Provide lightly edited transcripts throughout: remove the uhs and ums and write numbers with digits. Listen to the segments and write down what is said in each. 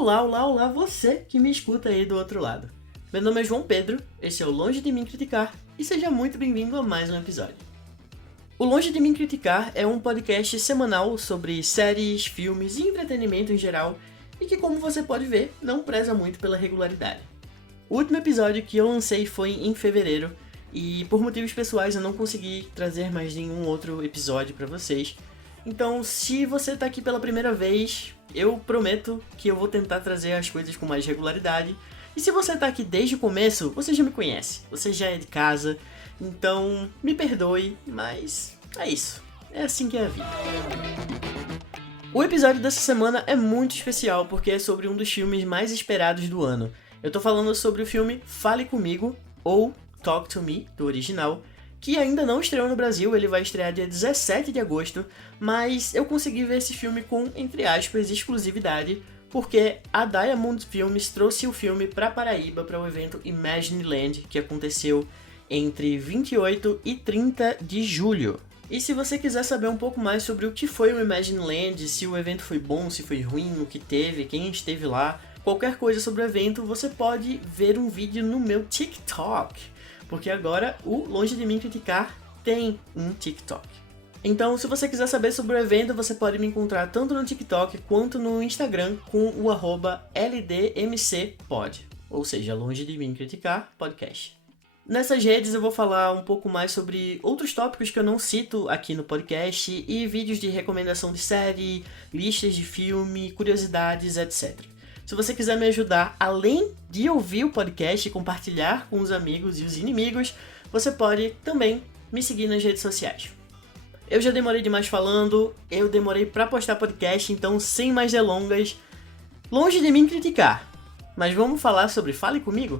Olá, olá, olá, você que me escuta aí do outro lado. Meu nome é João Pedro, esse é o Longe de Mim Criticar, e seja muito bem-vindo a mais um episódio. O Longe de Mim Criticar é um podcast semanal sobre séries, filmes e entretenimento em geral, e que, como você pode ver, não preza muito pela regularidade. O último episódio que eu lancei foi em fevereiro, e por motivos pessoais eu não consegui trazer mais nenhum outro episódio pra vocês. Então, se você tá aqui pela primeira vez, eu prometo que eu vou tentar trazer as coisas com mais regularidade. E se você tá aqui desde o começo, você já me conhece, você já é de casa, então me perdoe, mas é isso, é assim que é a vida. O episódio dessa semana é muito especial porque é sobre um dos filmes mais esperados do ano. Eu tô falando sobre o filme Fale Comigo, ou Talk to Me, do original, que ainda não estreou no Brasil, ele vai estrear dia 17 de agosto, mas eu consegui ver esse filme com, entre aspas, exclusividade, porque a Diamond Films trouxe o filme para Paraíba para o evento Imagine Land, que aconteceu entre 28 e 30 de julho. E se você quiser saber um pouco mais sobre o que foi o Imagine Land, se o evento foi bom, se foi ruim, o que teve, quem esteve lá, qualquer coisa sobre o evento, você pode ver um vídeo no meu TikTok. Porque agora o Longe de Mim Criticar tem um TikTok. Então, se você quiser saber sobre o evento, você pode me encontrar tanto no TikTok quanto no Instagram com o @LDMCpod, ou seja, Longe de Mim Criticar Podcast. Nessas redes eu vou falar um pouco mais sobre outros tópicos que eu não cito aqui no podcast e vídeos de recomendação de série, listas de filme, curiosidades, etc. Se você quiser me ajudar, além de ouvir o podcast e compartilhar com os amigos e os inimigos, você pode também me seguir nas redes sociais. Eu já demorei demais falando, eu demorei pra postar podcast, então sem mais delongas, longe de mim criticar, mas vamos falar sobre Fale Comigo?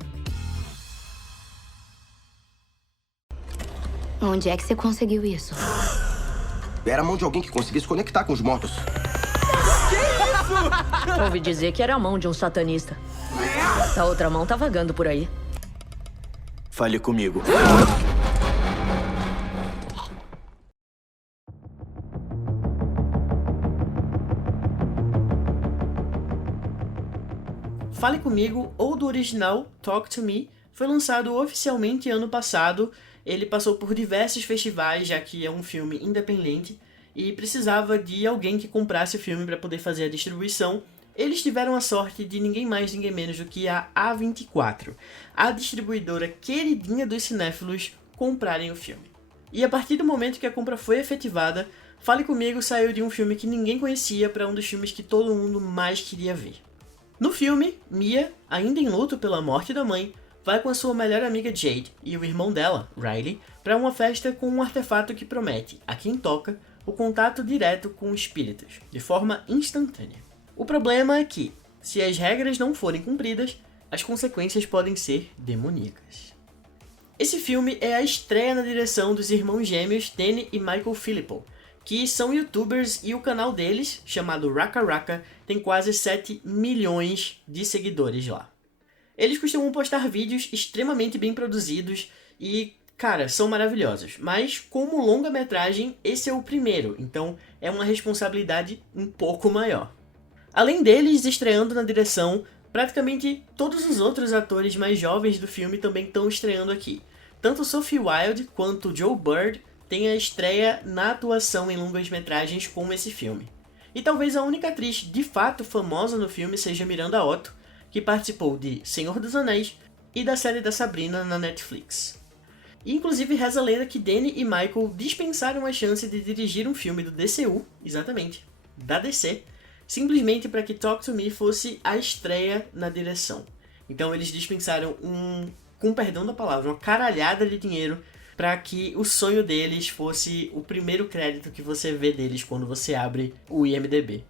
Onde é que você conseguiu isso? Era a mão de alguém que conseguisse conectar com os mortos. Ouvi dizer que era a mão de um satanista. A outra mão tá vagando por aí. Fale comigo. Fale Comigo, ou do original Talk to Me, foi lançado oficialmente ano passado. Ele passou por diversos festivais, já que é um filme independente, e precisava de alguém que comprasse o filme para poder fazer a distribuição. Eles tiveram a sorte de ninguém mais, ninguém menos do que a A24, a distribuidora queridinha dos cinéfilos, comprarem o filme. E a partir do momento que a compra foi efetivada, Fale Comigo saiu de um filme que ninguém conhecia para um dos filmes que todo mundo mais queria ver. No filme, Mia, ainda em luto pela morte da mãe, vai com a sua melhor amiga Jade e o irmão dela, Riley, para uma festa com um artefato que promete, a quem toca, o contato direto com espíritos, de forma instantânea. O problema é que, se as regras não forem cumpridas, as consequências podem ser demoníacas. Esse filme é a estreia na direção dos irmãos gêmeos Danny e Michael Philippou, que são youtubers e o canal deles, chamado Raka Raka, tem quase 7 milhões de seguidores lá. Eles costumam postar vídeos extremamente bem produzidos e, cara, são maravilhosos. Mas, como longa-metragem, esse é o primeiro, então é uma responsabilidade um pouco maior. Além deles estreando na direção, praticamente todos os outros atores mais jovens do filme também estão estreando aqui. Tanto Sophie Wilde quanto Joe Bird têm a estreia na atuação em longas-metragens com esse filme. E talvez a única atriz de fato famosa no filme seja Miranda Otto, que participou de Senhor dos Anéis e da série da Sabrina na Netflix. E inclusive reza a lenda que Danny e Michael dispensaram a chance de dirigir um filme do DCU, exatamente, da DC, simplesmente para que Talk to Me fosse a estreia na direção. Então eles dispensaram com perdão da palavra, uma caralhada de dinheiro para que o sonho deles fosse o primeiro crédito que você vê deles quando você abre o IMDb.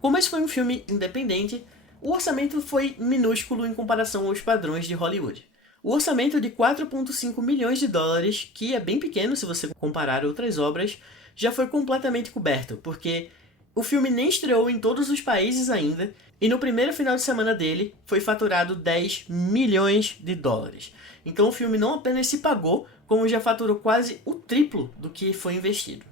Como esse foi um filme independente, o orçamento foi minúsculo em comparação aos padrões de Hollywood. O orçamento de 4,5 milhões de dólares, que é bem pequeno se você comparar outras obras, já foi completamente coberto, porque o filme nem estreou em todos os países ainda, e no primeiro final de semana dele foi faturado 10 milhões de dólares. Então o filme não apenas se pagou, como já faturou quase o triplo do que foi investido.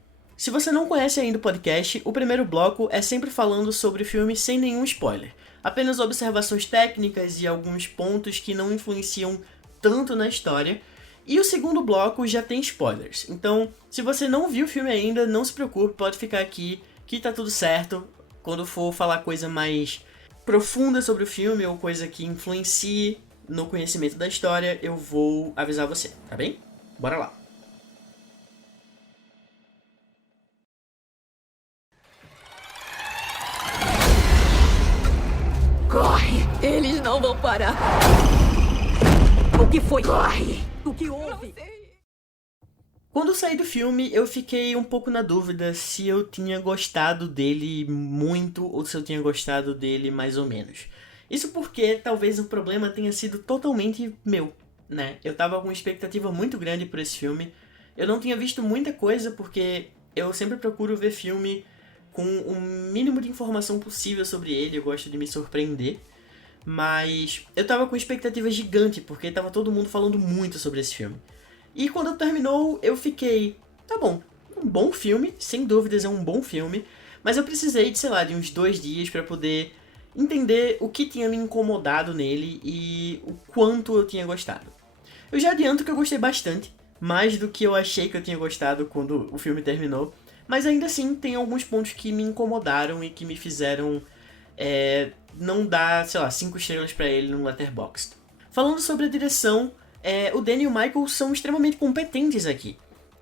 Se você não conhece ainda o podcast, o primeiro bloco é sempre falando sobre o filme sem nenhum spoiler. apenas observações técnicas e alguns pontos que não influenciam tanto na história. E o segundo bloco já tem spoilers, então se você não viu o filme ainda, não se preocupe, pode ficar aqui que tá tudo certo. Quando for falar coisa mais profunda sobre o filme ou coisa que influencie no conhecimento da história, eu vou avisar você, tá bem? Bora lá! Corre! Eles não vão parar! O que foi? Corre! O que houve? Quando eu saí do filme, eu fiquei um pouco na dúvida se eu tinha gostado dele muito ou se eu tinha gostado dele mais ou menos. Isso porque talvez o problema tenha sido totalmente meu, né? Eu tava com uma expectativa muito grande por esse filme. Eu não tinha visto muita coisa porque eu sempre procuro ver filme com o mínimo de informação possível sobre ele, eu gosto de me surpreender. Mas eu tava com expectativa gigante porque tava todo mundo falando muito sobre esse filme. E quando terminou, eu fiquei, tá bom, um bom filme, sem dúvidas é um bom filme, mas eu precisei de, sei lá, de uns 2 dias pra poder entender o que tinha me incomodado nele e o quanto eu tinha gostado. Eu já adianto que eu gostei bastante, mais do que eu achei que eu tinha gostado quando o filme terminou, mas ainda assim tem alguns pontos que me incomodaram e que me fizeram não dar, sei lá, 5 estrelas pra ele no Letterboxd. Falando sobre a direção, o Danny e o Michael são extremamente competentes aqui.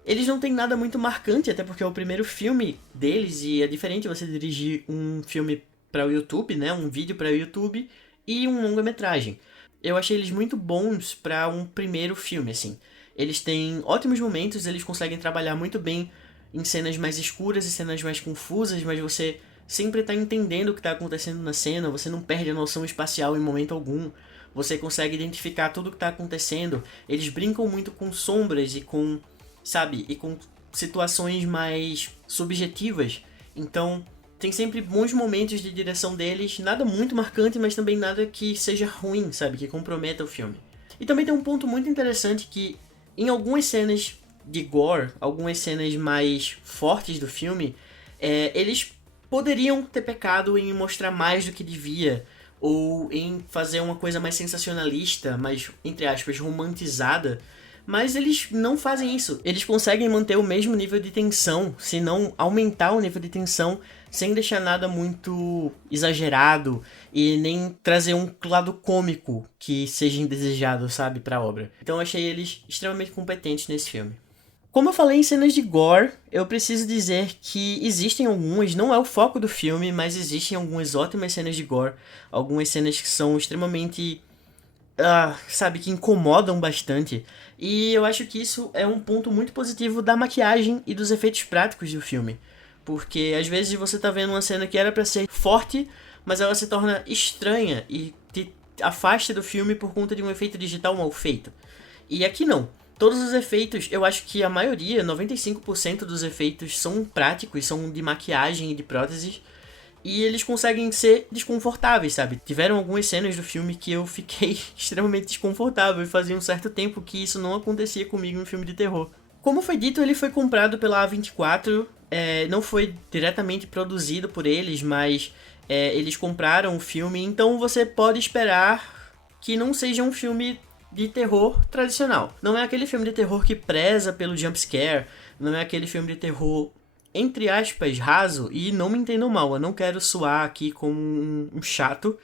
Eles não têm nada muito marcante, até porque é o primeiro filme deles e é diferente você dirigir um filme para o YouTube, né, um vídeo para o YouTube e um longa-metragem. Eu achei eles muito bons para um primeiro filme, assim. Eles têm ótimos momentos, eles conseguem trabalhar muito bem em cenas mais escuras e cenas mais confusas, mas você sempre tá entendendo o que tá acontecendo na cena, você não perde a noção espacial em momento algum. Você consegue identificar tudo o que está acontecendo. Eles brincam muito com sombras e com, sabe, e com situações mais subjetivas. Então, tem sempre bons momentos de direção deles, nada muito marcante, mas também nada que seja ruim, sabe, que comprometa o filme. E também tem um ponto muito interessante que, em algumas cenas de gore, algumas cenas mais fortes do filme, eles poderiam ter pecado em mostrar mais do que devia, ou em fazer uma coisa mais sensacionalista, mais, entre aspas, romantizada, mas eles não fazem isso. Eles conseguem manter o mesmo nível de tensão, se não aumentar o nível de tensão, sem deixar nada muito exagerado e nem trazer um lado cômico que seja indesejado, sabe, pra obra. Então eu achei eles extremamente competentes nesse filme. Como eu falei em cenas de gore, eu preciso dizer que existem algumas, não é o foco do filme, mas existem algumas ótimas cenas de gore, algumas cenas que são extremamente, sabe, que incomodam bastante. E eu acho que isso é um ponto muito positivo da maquiagem e dos efeitos práticos do filme. Porque às vezes você tá vendo uma cena que era pra ser forte, mas ela se torna estranha e te afasta do filme por conta de um efeito digital mal feito. E aqui não. Todos os efeitos, eu acho que a maioria, 95% dos efeitos são práticos, são de maquiagem e de próteses. E eles conseguem ser desconfortáveis, sabe? Tiveram algumas cenas do filme que eu fiquei extremamente desconfortável e fazia um certo tempo que isso não acontecia comigo em um filme de terror. Como foi dito, ele foi comprado pela A24, não foi diretamente produzido por eles, mas eles compraram o filme, então você pode esperar que não seja um filme de terror tradicional. Não é aquele filme de terror que preza pelo jumpscare, não é aquele filme de terror, entre aspas, raso, e não me entendam mal, eu não quero soar aqui como um chato,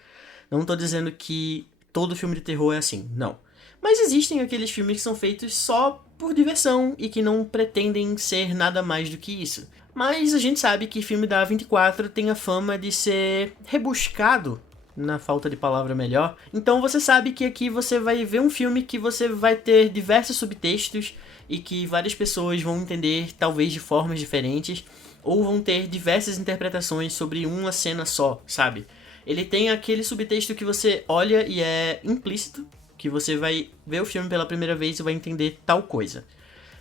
não tô dizendo que todo filme de terror é assim, não. Mas existem aqueles filmes que são feitos só por diversão e que não pretendem ser nada mais do que isso. Mas a gente sabe que filme da A24 tem a fama de ser rebuscado, na falta de palavra melhor. Então você sabe que aqui você vai ver um filme que você vai ter diversos subtextos e que várias pessoas vão entender talvez de formas diferentes ou vão ter diversas interpretações sobre uma cena só, sabe? Ele tem aquele subtexto que você olha e é implícito, que você vai ver o filme pela primeira vez e vai entender tal coisa.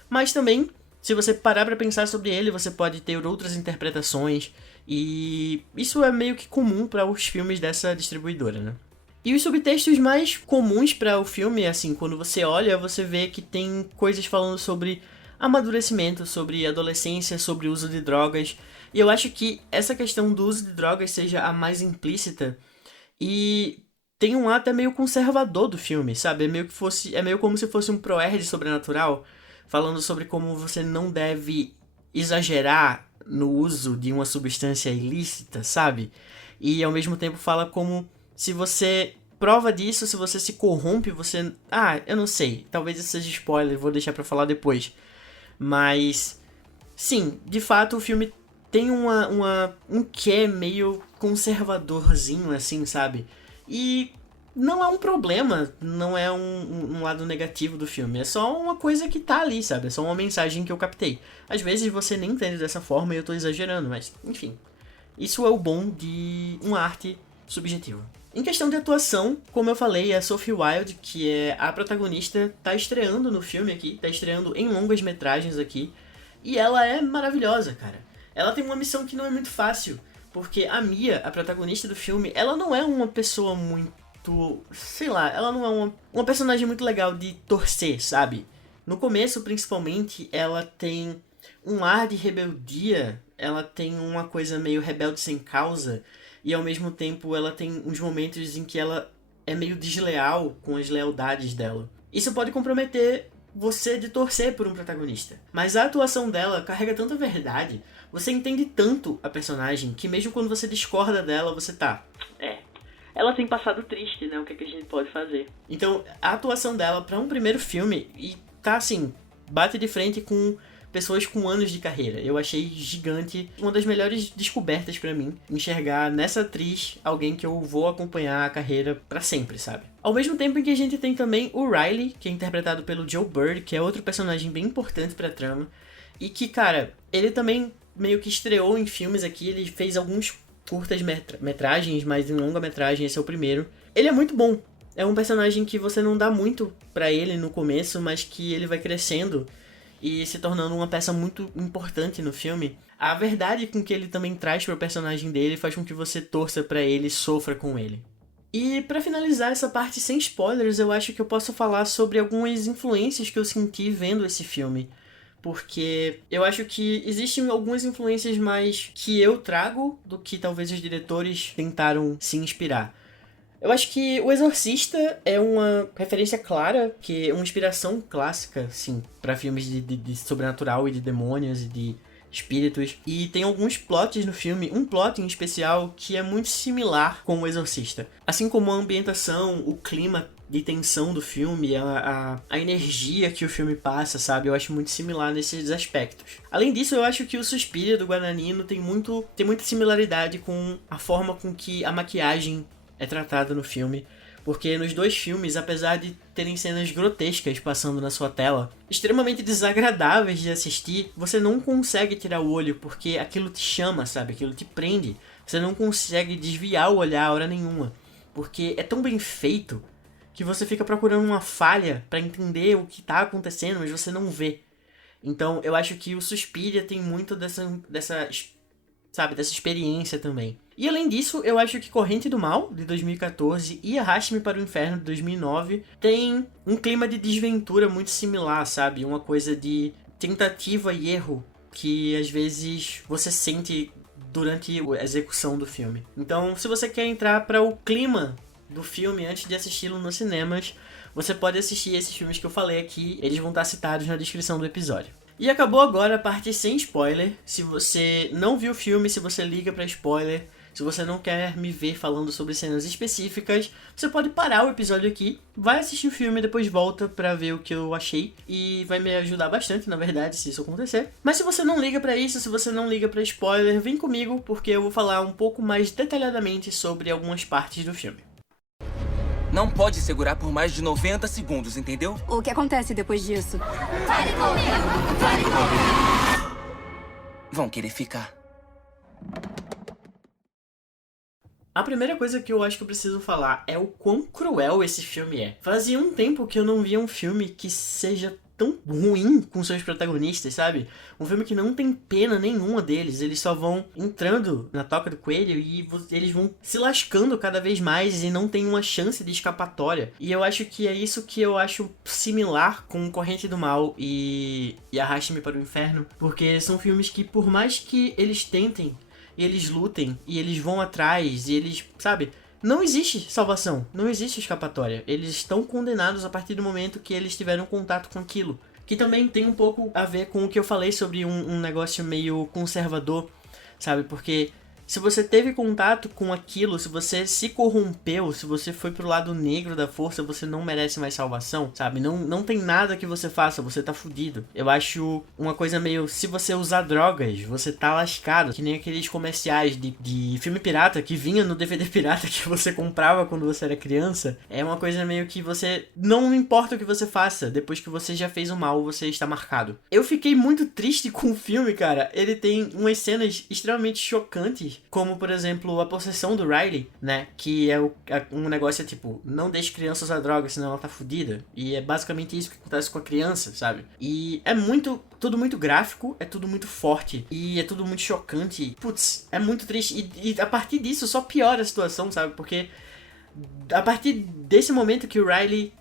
Mas também, se você parar pra pensar sobre ele, você pode ter outras interpretações. E isso é meio que comum para os filmes dessa distribuidora, né? E os subtextos mais comuns para o filme, assim, quando você olha, você vê que tem coisas falando sobre amadurecimento, sobre adolescência, sobre uso de drogas. E eu acho que essa questão do uso de drogas seja a mais implícita E tem um ar até meio conservador do filme, sabe? É meio como se fosse um proerd sobrenatural, falando sobre como você não deve exagerar no uso de uma substância ilícita, sabe? E ao mesmo tempo fala como se você prova disso, se você se corrompe, você... Ah, eu não sei, talvez isso seja spoiler, vou deixar pra falar depois. Mas, sim, de fato o filme tem um quê meio conservadorzinho, assim, sabe? E não é um problema, não é um lado negativo do filme, é só uma coisa que tá ali, sabe? É só uma mensagem que eu captei. Às vezes você nem entende dessa forma e eu tô exagerando, mas, enfim. Isso é o bom de uma arte subjetiva. Em questão de atuação, como eu falei, a Sophie Wilde, que é a protagonista, tá estreando no filme aqui, tá estreando em longas metragens aqui, e ela é maravilhosa, cara. Ela tem uma missão que não é muito fácil, porque a Mia, a protagonista do filme, ela não é uma pessoa muito... sei lá, ela não é uma personagem muito legal de torcer, sabe? No começo, principalmente, ela tem um ar de rebeldia, ela tem uma coisa meio rebelde sem causa, e ao mesmo tempo ela tem uns momentos em que ela é meio desleal com as lealdades dela. Isso pode comprometer você de torcer por um protagonista. Mas a atuação dela carrega tanta verdade, você entende tanto a personagem, que mesmo quando você discorda dela, você tá... ela tem passado triste, né? O que a gente pode fazer? Então, a atuação dela pra um primeiro filme, e tá assim, bate de frente com pessoas com anos de carreira. Eu achei gigante, uma das melhores descobertas pra mim, enxergar nessa atriz alguém que eu vou acompanhar a carreira pra sempre, sabe? Ao mesmo tempo em que a gente tem também o Riley, que é interpretado pelo Joe Bird, que é outro personagem bem importante pra trama, e que, cara, ele também meio que estreou em filmes aqui, ele fez alguns curtas metragens, mas em longa metragem esse é o primeiro. Ele é muito bom, é um personagem que você não dá muito pra ele no começo, mas que ele vai crescendo e se tornando uma peça muito importante no filme. A verdade com que ele também traz pro personagem dele faz com que você torça pra ele e sofra com ele. E pra finalizar essa parte sem spoilers, eu acho que eu posso falar sobre algumas influências que eu senti vendo esse filme. Porque eu acho que existem algumas influências mais que eu trago do que talvez os diretores tentaram se inspirar. Eu acho que O Exorcista é uma referência clara, que é uma inspiração clássica, sim, para filmes de sobrenatural e de demônios e de espíritos. E tem alguns plots no filme, um plot em especial que é muito similar com O Exorcista. Assim como a ambientação, o clima de tensão do filme, a energia que o filme passa, sabe? Eu acho muito similar nesses aspectos. Além disso, eu acho que o Suspiria do Guadagnino tem muita similaridade com a forma com que a maquiagem é tratada no filme, porque nos dois filmes, apesar de terem cenas grotescas passando na sua tela, extremamente desagradáveis de assistir, você não consegue tirar o olho, porque aquilo te chama, sabe? Aquilo te prende. Você não consegue desviar o olhar a hora nenhuma, porque é tão bem feito que você fica procurando uma falha pra entender o que tá acontecendo, mas você não vê. Então, eu acho que o Suspiria tem muito dessa experiência também. E além disso, eu acho que Corrente do Mal, de 2014, e Arraste-me para o Inferno, de 2009, tem um clima de desventura muito similar, sabe? Uma coisa de tentativa e erro que às vezes você sente durante a execução do filme. Então, se você quer entrar para o clima do filme antes de assisti-lo nos cinemas, você pode assistir esses filmes que eu falei aqui, eles vão estar citados na descrição do episódio. E acabou agora a parte sem spoiler. Se você não viu o filme, se você liga pra spoiler, se você não quer me ver falando sobre cenas específicas, você pode parar o episódio aqui, vai assistir o filme e depois volta pra ver o que eu achei. E vai me ajudar bastante, na verdade, se isso acontecer. Mas se você não liga pra isso, se você não liga pra spoiler, vem comigo, porque eu vou falar um pouco mais detalhadamente sobre algumas partes do filme. Não pode segurar por mais de 90 segundos, entendeu? O que acontece depois disso? Pare comigo! Pare comigo! Vão querer ficar. A primeira coisa que eu acho que eu preciso falar é o quão cruel esse filme é. Fazia um tempo que eu não via um filme que seja tão ruim com seus protagonistas, sabe? Um filme que não tem pena nenhuma deles, eles só vão entrando na toca do coelho e eles vão se lascando cada vez mais e não tem uma chance de escapatória. E eu acho que é isso que eu acho similar com Corrente do Mal e Arraste-me para o Inferno, porque são filmes que, por mais que eles tentem, e eles lutem, e eles vão atrás, e eles, sabe, não existe salvação, não existe escapatória. Eles estão condenados a partir do momento que eles tiveram contato com aquilo. Que também tem um pouco a ver com o que eu falei sobre um negócio meio conservador, sabe? Porque se você teve contato com aquilo, se você se corrompeu, se você foi pro lado negro da força, você não merece mais salvação, sabe? Não tem nada que você faça, você tá fudido. Eu acho uma coisa meio, se você usar drogas, você tá lascado. Que nem aqueles comerciais de filme pirata que vinha no DVD pirata que você comprava quando você era criança. É uma coisa meio que você, não importa o que você faça, depois que você já fez o mal, você está marcado. Eu fiquei muito triste com o filme, cara. Ele tem umas cenas extremamente chocantes, como, por exemplo, a possessão do Riley, né? Que é um negócio tipo, não deixe criança usar droga, senão ela tá fudida. E é basicamente isso que acontece com a criança, sabe? E é tudo muito gráfico, é tudo muito forte, e é tudo muito chocante. Putz, é muito triste. E a partir disso só piora a situação, sabe? Porque a partir desse momento que o Riley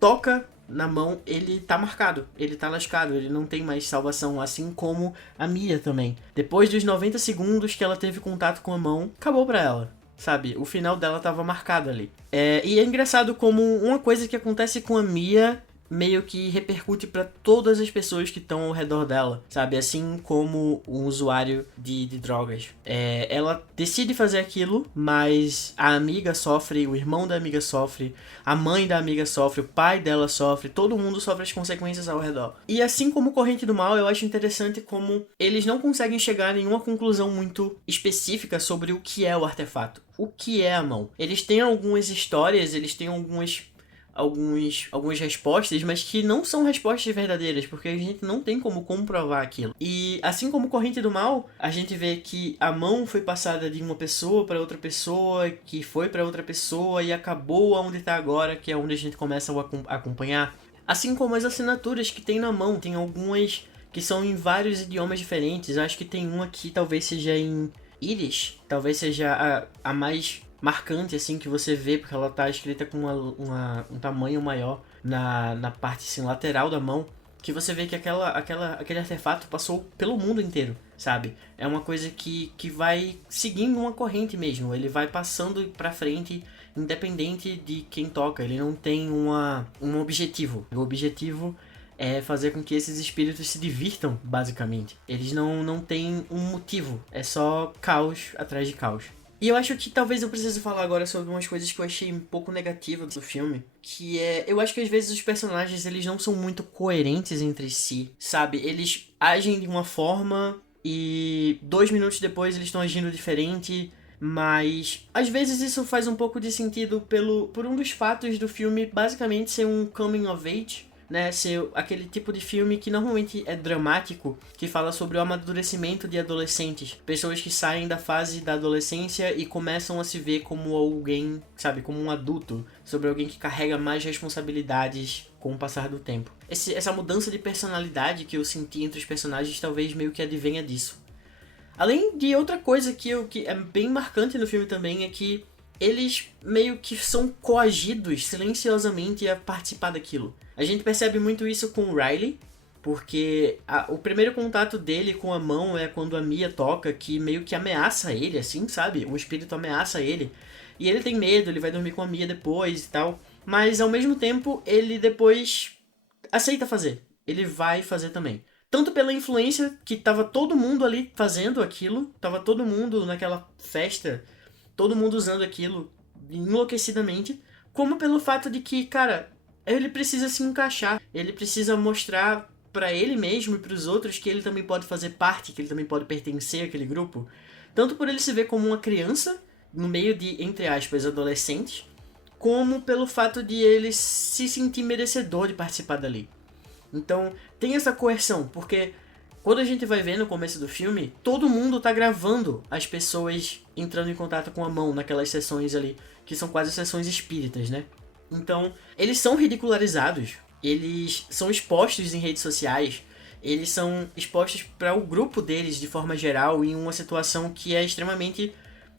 toca na mão, ele tá marcado, ele tá lascado, ele não tem mais salvação, assim como a Mia também. Depois dos 90 segundos que ela teve contato com a mão, acabou pra ela, sabe? O final dela tava marcado ali. E é engraçado como uma coisa que acontece com a Mia meio que repercute pra todas as pessoas que estão ao redor dela, sabe? Assim como um usuário de drogas. Ela decide fazer aquilo, mas a amiga sofre, o irmão da amiga sofre, a mãe da amiga sofre, o pai dela sofre, todo mundo sofre as consequências ao redor. E assim como Corrente do Mal, eu acho interessante como eles não conseguem chegar a nenhuma conclusão muito específica sobre o que é o artefato, o que é a mão. Eles têm algumas histórias, eles têm algumas respostas, mas que não são respostas verdadeiras, porque a gente não tem como comprovar aquilo. E assim como Corrente do Mal, a gente vê que a mão foi passada de uma pessoa para outra pessoa, que foi para outra pessoa e acabou onde está agora, que é onde a gente começa a acompanhar. Assim como as assinaturas que tem na mão, tem algumas que são em vários idiomas diferentes. Acho que tem uma que talvez seja em Yiddish, talvez seja a mais marcante, assim, que você vê, porque ela tá escrita com um tamanho maior na parte, assim, lateral da mão, que você vê que aquele artefato passou pelo mundo inteiro, sabe? É uma coisa que vai seguindo uma corrente mesmo, ele vai passando pra frente, independente de quem toca, ele não tem um objetivo. O objetivo é fazer com que esses espíritos se divirtam, basicamente. Eles não têm um motivo, é só caos atrás de caos. E eu acho que talvez eu precise falar agora sobre umas coisas que eu achei um pouco negativas do filme. Que eu acho que às vezes os personagens, eles não são muito coerentes entre si, sabe? Eles agem de uma forma e 2 minutos depois eles estão agindo diferente. Mas às vezes isso faz um pouco de sentido por um dos fatos do filme basicamente ser um coming of age, né, ser aquele tipo de filme que normalmente é dramático, que fala sobre o amadurecimento de adolescentes, pessoas que saem da fase da adolescência e começam a se ver como alguém, sabe, como um adulto, sobre alguém que carrega mais responsabilidades com o passar do tempo. Essa mudança de personalidade que eu senti entre os personagens talvez meio que advenha disso. Além de outra coisa que é bem marcante no filme também, é que eles meio que são coagidos silenciosamente a participar daquilo. A gente percebe muito isso com o Riley, porque o primeiro contato dele com a mão é quando a Mia toca, que meio que ameaça ele, assim, sabe? O espírito ameaça ele. E ele tem medo, ele vai dormir com a Mia depois e tal. Mas, ao mesmo tempo, ele depois aceita fazer. Ele vai fazer também. Tanto pela influência que tava todo mundo ali fazendo aquilo, tava todo mundo naquela festa, todo mundo usando aquilo enlouquecidamente, como pelo fato de que, cara, ele precisa se encaixar, ele precisa mostrar pra ele mesmo e pros outros que ele também pode fazer parte, que ele também pode pertencer àquele grupo. Tanto por ele se ver como uma criança, no meio de, entre aspas, adolescentes, como pelo fato de ele se sentir merecedor de participar dali. Então, tem essa coerção, porque quando a gente vai ver no começo do filme, todo mundo tá gravando as pessoas entrando em contato com a mão naquelas sessões ali, que são quase sessões espíritas, né? Então, eles são ridicularizados, eles são expostos em redes sociais, eles são expostos para o grupo deles de forma geral em uma situação que é extremamente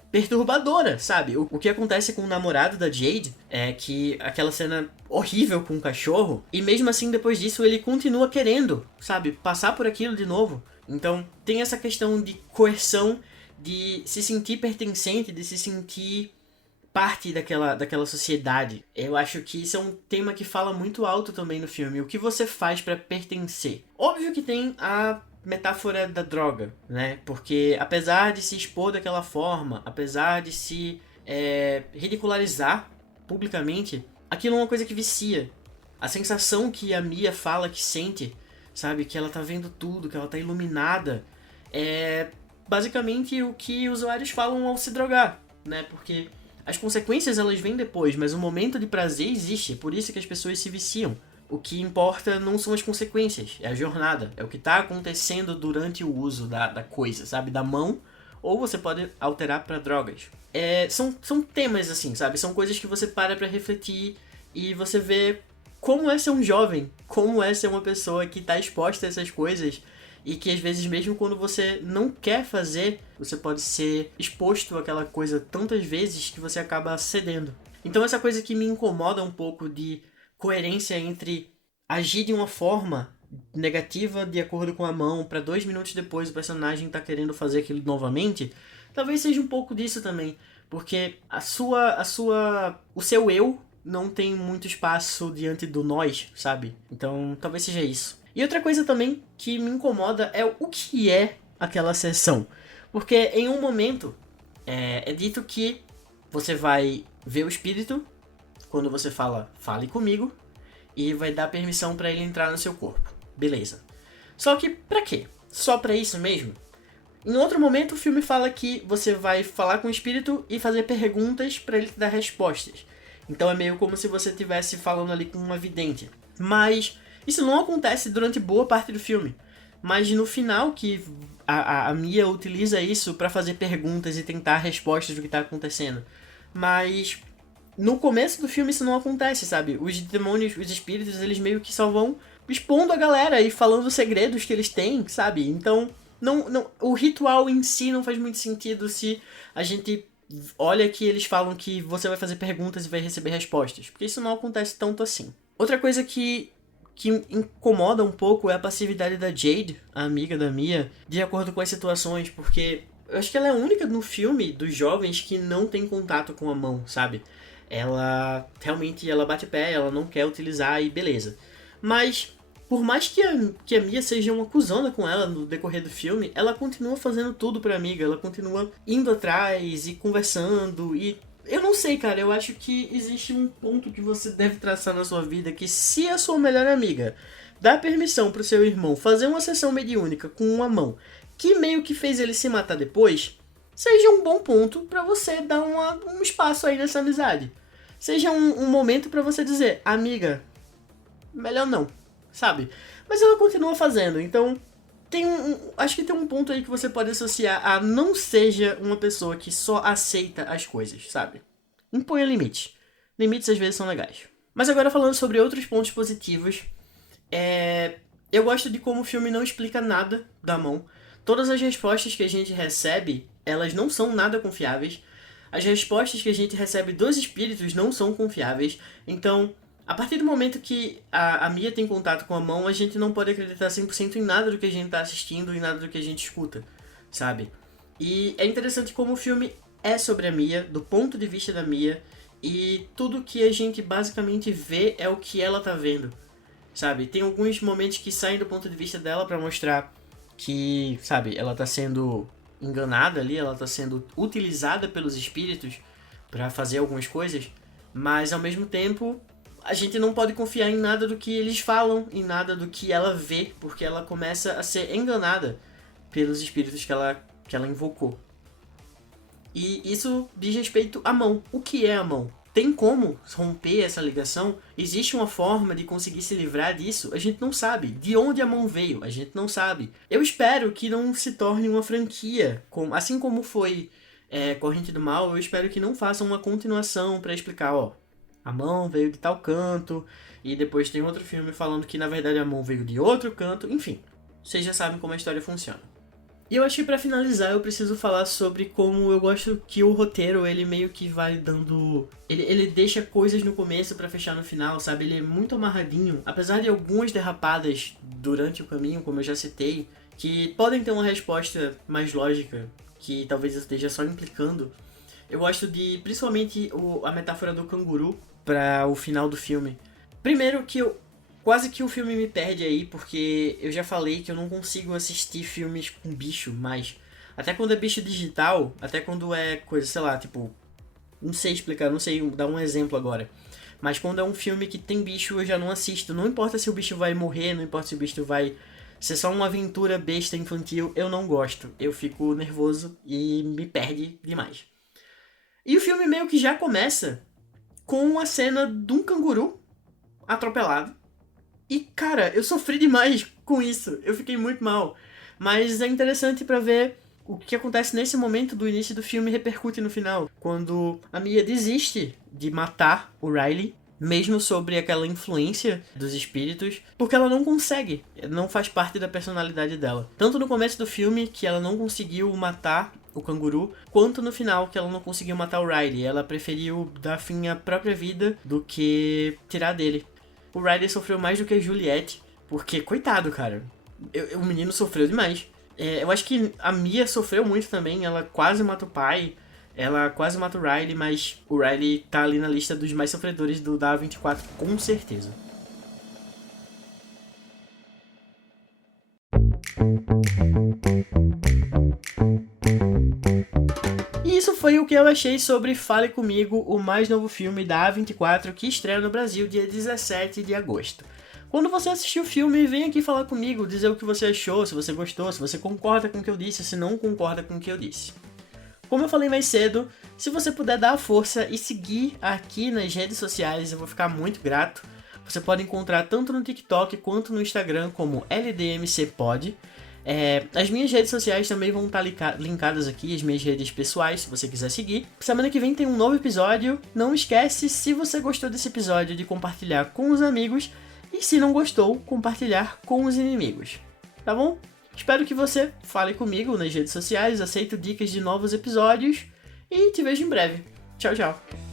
perturbadora, sabe? O que acontece com o namorado da Jade é que aquela cena horrível com o cachorro, e mesmo assim depois disso ele continua querendo, sabe, passar por aquilo de novo. Então tem essa questão de coerção, de se sentir pertencente, de se sentir parte daquela sociedade. Eu acho que isso é um tema que fala muito alto também no filme. O que você faz pra pertencer? Óbvio que tem a metáfora da droga, né? Porque apesar de se expor daquela forma, apesar de se ridicularizar publicamente, aquilo é uma coisa que vicia. A sensação que a Mia fala que sente, sabe? Que ela tá vendo tudo, que ela tá iluminada, é basicamente o que usuários falam ao se drogar, né? Porque as consequências elas vêm depois, mas o momento de prazer existe, é por isso que as pessoas se viciam. O que importa não são as consequências, é a jornada, é o que tá acontecendo durante o uso da coisa, sabe? Da mão, ou você pode alterar para drogas. São temas assim, sabe? São coisas que você para pra refletir e você vê como é ser um jovem, como é ser uma pessoa que tá exposta a essas coisas e que às vezes mesmo quando você não quer fazer, você pode ser exposto àquela coisa tantas vezes que você acaba cedendo. Então essa coisa que me incomoda um pouco de coerência entre agir de uma forma negativa de acordo com a mão para 2 minutos depois o personagem tá querendo fazer aquilo novamente, talvez seja um pouco disso também, porque o seu eu não tem muito espaço diante do nós, sabe? Então talvez seja isso. E outra coisa também que me incomoda é o que é aquela sessão, porque em um momento é dito que você vai ver o espírito quando você fale comigo, e vai dar permissão pra ele entrar no seu corpo. Beleza. Só que pra quê? Só pra isso mesmo? Em outro momento o filme fala que você vai falar com o espírito e fazer perguntas pra ele te dar respostas. Então é meio como se você estivesse falando ali com uma vidente. Mas isso não acontece durante boa parte do filme. Mas no final que a Mia utiliza isso pra fazer perguntas e tentar respostas do que tá acontecendo. Mas no começo do filme isso não acontece, sabe? Os demônios, os espíritos, eles meio que só vão expondo a galera e falando segredos que eles têm, sabe? Então, o ritual em si não faz muito sentido se a gente olha que eles falam que você vai fazer perguntas e vai receber respostas. Porque isso não acontece tanto assim. Outra coisa que incomoda um pouco é a passividade da Jade, a amiga da Mia, de acordo com as situações, porque eu acho que ela é a única no filme dos jovens que não tem contato com a mão, sabe? Ela realmente bate pé, ela não quer utilizar e beleza. Mas por mais que a Mia seja uma cuzona com ela no decorrer do filme, ela continua fazendo tudo pra amiga, ela continua indo atrás e conversando e eu não sei, cara, eu acho que existe um ponto que você deve traçar na sua vida que se a sua melhor amiga dá permissão pro seu irmão fazer uma sessão mediúnica com uma mão que meio que fez ele se matar depois, seja um bom ponto pra você dar um espaço aí nessa amizade. Seja um momento pra você dizer, amiga, melhor não, sabe? Mas ela continua fazendo, então acho que tem um ponto aí que você pode associar a não seja uma pessoa que só aceita as coisas, sabe? Imponha limite. Limites às vezes são legais. Mas agora falando sobre outros pontos positivos, eu gosto de como o filme não explica nada da mão. Todas as respostas que a gente recebe, elas não são nada confiáveis. As respostas que a gente recebe dos espíritos não são confiáveis. Então, a partir do momento que a Mia tem contato com a mão, a gente não pode acreditar 100% em nada do que a gente está assistindo e nada do que a gente escuta, sabe? E é interessante como o filme é sobre a Mia, do ponto de vista da Mia, e tudo que a gente basicamente vê é o que ela tá vendo, sabe? Tem alguns momentos que saem do ponto de vista dela para mostrar que, sabe, ela tá sendo enganada ali, ela tá sendo utilizada pelos espíritos para fazer algumas coisas, mas ao mesmo tempo a gente não pode confiar em nada do que eles falam, em nada do que ela vê, porque ela começa a ser enganada pelos espíritos que ela invocou. E isso diz respeito à mão. O que é a mão? Tem como romper essa ligação? Existe uma forma de conseguir se livrar disso? A gente não sabe. De onde a mão veio? A gente não sabe. Eu espero que não se torne uma franquia. Assim como foi Corrente do Mal, eu espero que não façam uma continuação para explicar, ó, a mão veio de tal canto, e depois tem outro filme falando que na verdade a mão veio de outro canto, enfim. Vocês já sabem como a história funciona. E eu acho que pra finalizar eu preciso falar sobre como eu gosto que o roteiro, ele meio que vai dando... Ele deixa coisas no começo pra fechar no final, sabe? Ele é muito amarradinho, apesar de algumas derrapadas durante o caminho, como eu já citei, que podem ter uma resposta mais lógica, que talvez eu esteja só implicando. Eu gosto de, principalmente, a metáfora do canguru para o final do filme. Primeiro que quase que o filme me perde aí, porque eu já falei que eu não consigo assistir filmes com bicho mais. Até quando é bicho digital, até quando é coisa, sei lá, tipo... Não sei explicar, não sei dar um exemplo agora. Mas quando é um filme que tem bicho, eu já não assisto. Não importa se o bicho vai morrer, não importa se o bicho vai ser só uma aventura besta infantil, eu não gosto. Eu fico nervoso e me perde demais. E o filme meio que já começa com a cena de um canguru atropelado. E, cara, eu sofri demais com isso. Eu fiquei muito mal. Mas é interessante pra ver o que acontece nesse momento do início do filme repercute no final. Quando a Mia desiste de matar o Riley, mesmo sobre aquela influência dos espíritos, porque ela não consegue. Não faz parte da personalidade dela. Tanto no começo do filme, que ela não conseguiu matar o canguru, quanto no final, que ela não conseguiu matar o Riley. Ela preferiu dar fim à própria vida do que tirar dele. O Riley sofreu mais do que a Juliette, porque, coitado, cara, o menino sofreu demais. Eu acho que a Mia sofreu muito também, ela quase mata o pai, ela quase mata o Riley, mas o Riley tá ali na lista dos mais sofredores da A24, com certeza. E isso foi o que eu achei sobre Fale Comigo, o mais novo filme da A24 que estreia no Brasil dia 17 de agosto. Quando você assistir o filme, vem aqui falar comigo, dizer o que você achou, se você gostou, se você concorda com o que eu disse, se não concorda com o que eu disse. Como eu falei mais cedo, se você puder dar a força e seguir aqui nas redes sociais, eu vou ficar muito grato. Você pode encontrar tanto no TikTok quanto no Instagram como LDMCpod. As minhas redes sociais também vão estar linkadas aqui, as minhas redes pessoais, se você quiser seguir. Semana que vem tem um novo episódio. Não esquece, se você gostou desse episódio, de compartilhar com os amigos. E se não gostou, compartilhar com os inimigos. Tá bom? Espero que você fale comigo nas redes sociais, aceito dicas de novos episódios e te vejo em breve. Tchau, tchau.